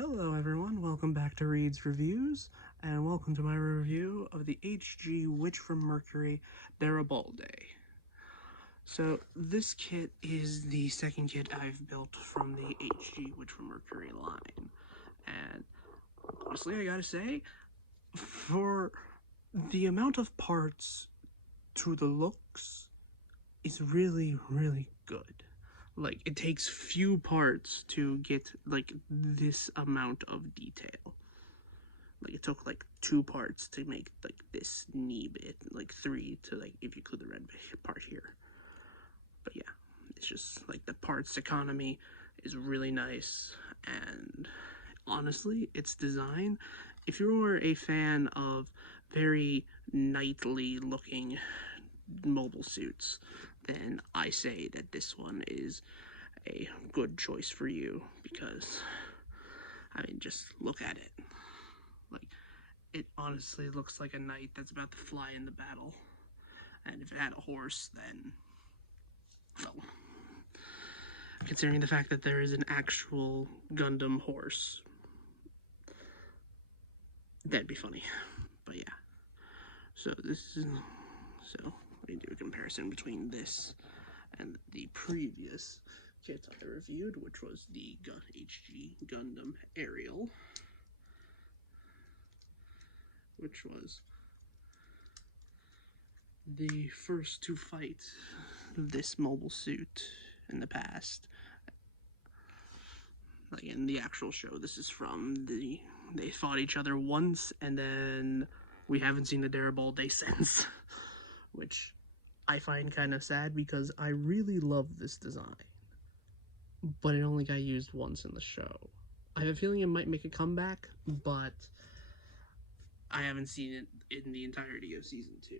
Hello everyone, welcome back to Reed's Reviews, and welcome to my review of the HG Witch from Mercury Darilbalde. So this kit is the second kit I've built from the HG Witch from Mercury line, and honestly I gotta say, for the amount of parts to the looks, is really good. Like, it takes few parts to get like this amount of detail. Like, it took like 2 parts to make like this knee bit, like 3 to like if you include the red part here. But yeah, it's just like the parts economy is really nice, and honestly, its design, if you're a fan of very knightly looking mobile suits, then I say that this one is a good choice for you, because I mean, just look at it. Like, it honestly looks like a knight that's about to fly into battle. And if it had a horse, then, well, considering the fact that there is an actual Gundam horse, that'd be funny. But yeah, so let me do a comparison between this and the previous kit I reviewed, which was the HG Gundam Aerial, which was the first to fight this mobile suit in the past. Like, in the actual show, this is from they fought each other once, and then we haven't seen the Darilbalde since, which I find kind of sad because I really love this design, but it only got used once in the show. I have a feeling it might make a comeback, but I haven't seen it in the entirety of season 2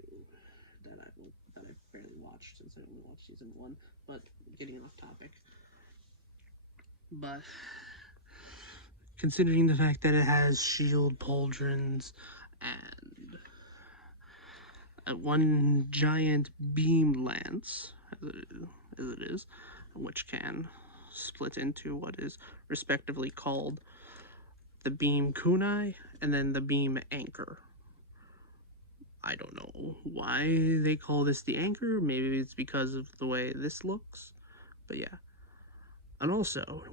that I've barely watched, since I only watched season 1. But getting off topic. But considering the fact that it has shield pauldrons and one giant beam lance, as it is, which can split into what is respectively called the beam kunai and then the beam anchor. I don't know why they call this the anchor. Maybe it's because of the way this looks. But yeah. And also,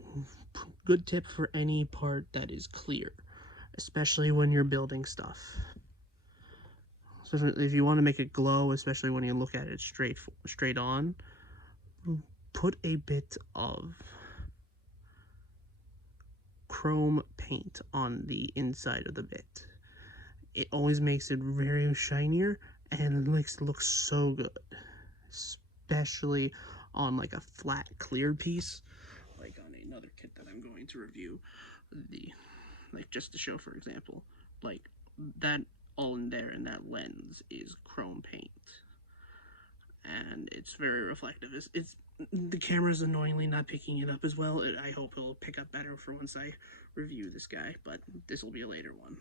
good tip for any part that is clear, especially when you're building stuff. So if you want to make it glow, especially when you look at it straight on, put a bit of chrome paint on the inside of the bit. It always makes it very shinier, and it makes it look so good, especially on like a flat clear piece, like on another kit that I'm going to review, like just to show, for example, like that all in there in that lens is chrome paint, and it's very reflective. It's the camera's annoyingly not picking it up as well. I hope it'll pick up better for once I review this guy, but this will be a later one.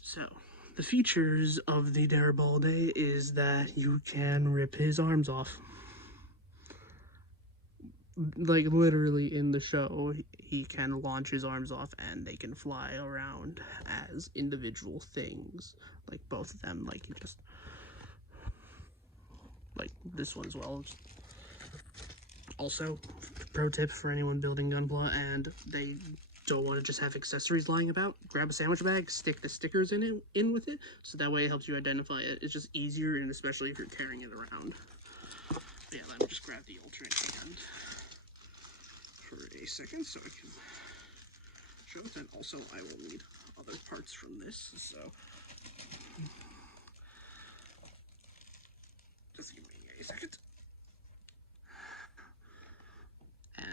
So, the features of the Darilbalde is that you can rip his arms off. Like, literally in the show, he can launch his arms off and they can fly around as individual things. Like, both of them, like, you just, like this one as well. Also, pro tip for anyone building Gunpla and they don't want to just have accessories lying about, grab a sandwich bag, stick the stickers in with it, so that way it helps you identify it. It's just easier, and especially if you're carrying it around. But yeah, let me just grab the alternate hand for a second so I can show it, and also I will need other parts from this, so just give me a second.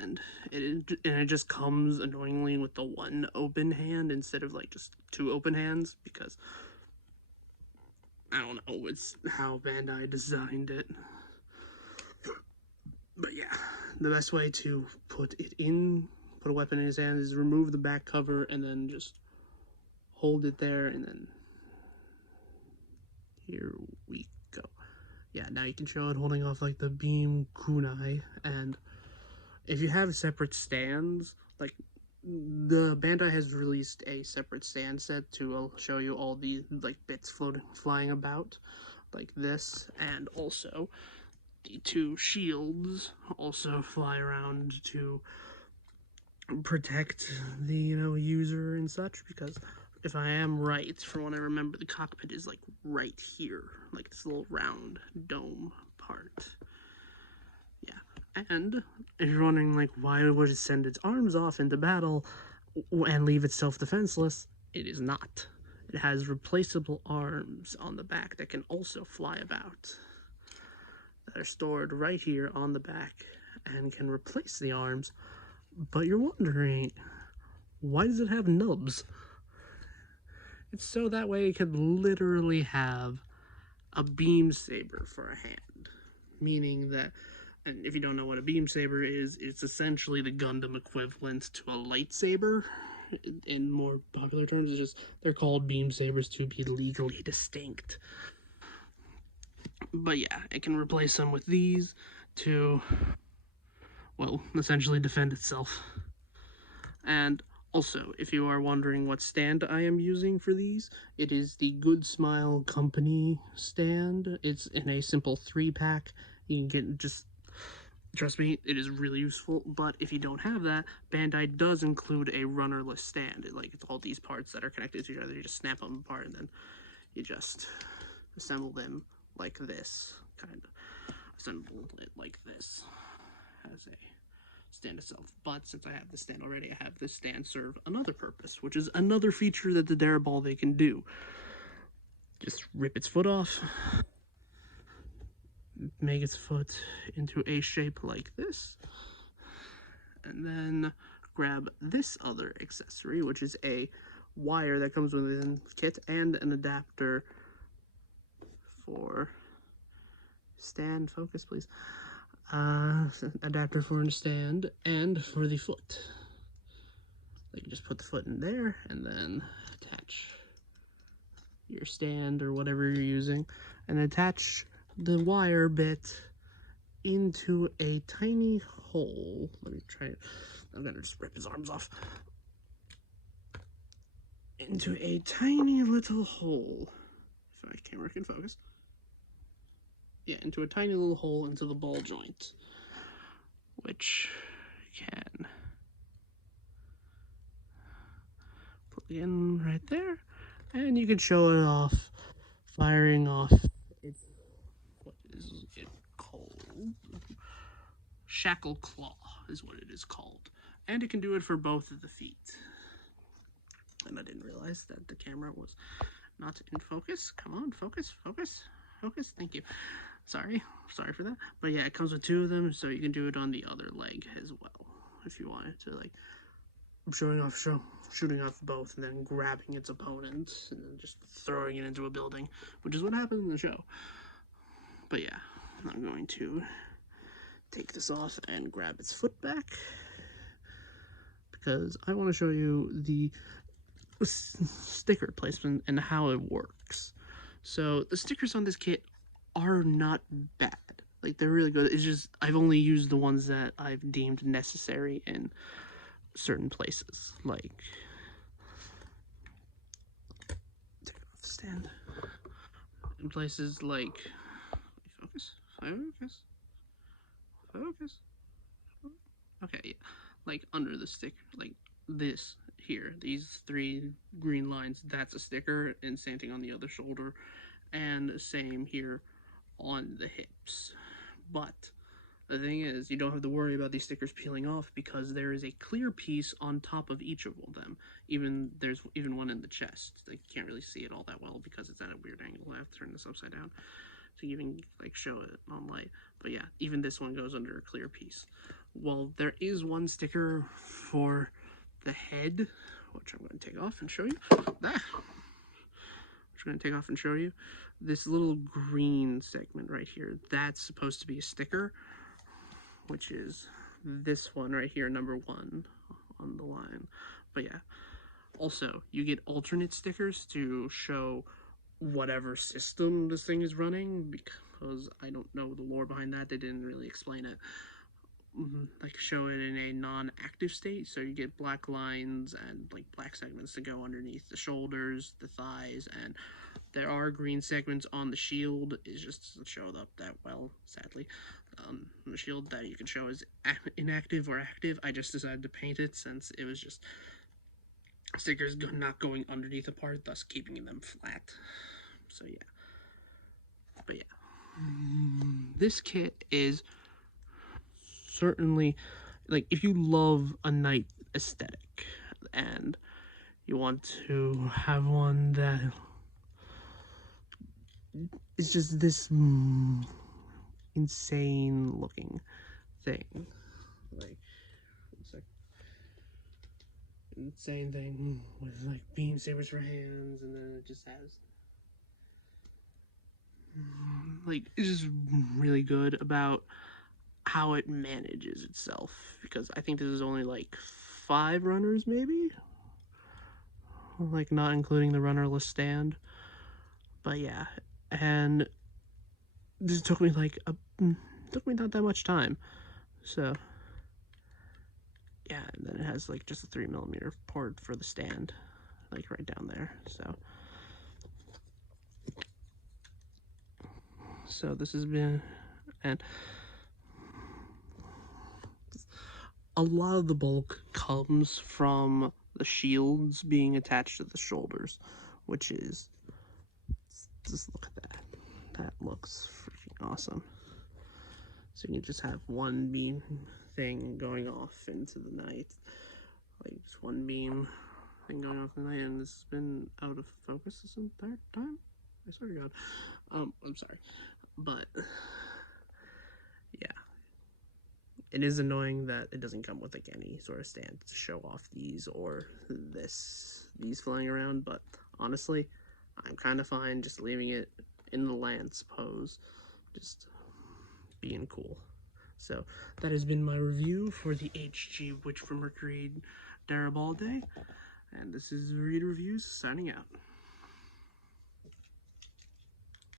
And it just comes annoyingly with the one open hand instead of like just 2 open hands, because I don't know, it's how Bandai designed it. But yeah, the best way to put a weapon in his hand is remove the back cover and then just hold it there, and then here we go. Yeah, now you can show it holding off like the beam kunai, and if you have separate stands, like the Bandai has released a separate stand set to show you all the like bits flying about, like this, and also the two shields also fly around to protect the user and such, because if I am right, from what I remember, the cockpit is like right here, like this little round dome part. Yeah, and if you're wondering like why would it send its arms off into battle and leave itself defenseless, it is not. It has replaceable arms on the back that can also fly about, that are stored right here on the back and can replace the arms. But you're wondering, why does it have nubs? It's so that way it could literally have a beam saber for a hand. Meaning that, and if you don't know what a beam saber is, it's essentially the Gundam equivalent to a lightsaber. In more popular terms, it's just they're called beam sabers to be legally distinct. But yeah, it can replace them with these to, well, essentially defend itself. And also, if you are wondering what stand I am using for these, it is the Good Smile Company stand. It's in a simple 3-pack. You can get, just trust me, it is really useful. But if you don't have that, Bandai does include a runnerless stand. It's all these parts that are connected to each other. You just snap them apart and then you just assemble them like this. Kind of assemble it like this as a stand itself. But since I have this stand already, I have this stand serve another purpose, which is another feature that the Darilbalde can do. Just rip its foot off, make its foot into a shape like this, and then grab this other accessory, which is a wire that comes within the kit and an adapter for stand, focus please, adapter for a stand and for the foot. You can just put the foot in there and then attach your stand or whatever you're using and attach the wire bit into a tiny hole. Let me try it. I'm gonna just rip his arms off. Into a tiny little hole. If my camera can focus. Yeah, into a tiny little hole into the ball joint, which can plug in right there, and you can show it off, firing off its, what is it called? Shackle claw is what it is called, and it can do it for both of the feet. And I didn't realize that the camera was not in focus. Come on, focus, focus, focus. Thank you. Sorry for that. But yeah, it comes with 2 of them, so you can do it on the other leg as well if you wanted to, like shooting off both and then grabbing its opponent and then just throwing it into a building, which is what happened in the show. But yeah, I'm going to take this off and grab its foot back because I want to show you the sticker placement and how it works. So the stickers on this kit are not bad. Like, they're really good. It's just I've only used the ones that I've deemed necessary in certain places. Like, take it off the stand. In places like, focus. Okay, yeah. Like under the sticker, like this here, these 3 green lines, that's a sticker, and same thing on the other shoulder, and same here on the hips. But the thing is, you don't have to worry about these stickers peeling off because there is a clear piece on top of each of them. There's even one in the chest. Like, you can't really see it all that well because it's at a weird angle. I have to turn this upside down to even like show it on light. But yeah, even this one goes under a clear piece. Well, there is one sticker for the head, which I'm going to take off and show you. This little green segment right here, that's supposed to be a sticker, which is this one right here, number 1 on the line. But yeah, also, you get alternate stickers to show whatever system this thing is running, because I don't know the lore behind that. They didn't really explain it. like show it in a non-active state, so you get black lines and like black segments to go underneath the shoulders, the thighs, and there are green segments on the shield. It just doesn't show up that well, sadly. The shield that you can show is inactive or active. I just decided to paint it since it was just stickers not going underneath the part, thus keeping them flat. So yeah, but yeah, this kit is certainly, like, if you love a night aesthetic and you want to have one that is just this insane looking thing, like, it's like insane thing with like beam sabers for hands, and then it just has like, it's just really good about how it manages itself, because I think this is only like 5 runners, maybe, like not including the runnerless stand. But yeah, and this took me like took me not that much time. So yeah, and then it has like just a 3mm port for the stand, like right down there. So this has been, and a lot of the bulk comes from the shields being attached to the shoulders, which is, just look at that. That looks freaking awesome. So you can just have one beam thing going off into the night, like just one beam thing going off in the night, and this has been out of focus this entire time. I swear to God. I'm sorry, but yeah, it is annoying that it doesn't come with like any sort of stand to show off these or these flying around. But honestly, I'm kind of fine just leaving it in the lance pose, just being cool. So that has been my review for the HG Witch from Mercury Darilbalde, and this is Read Reviews signing out.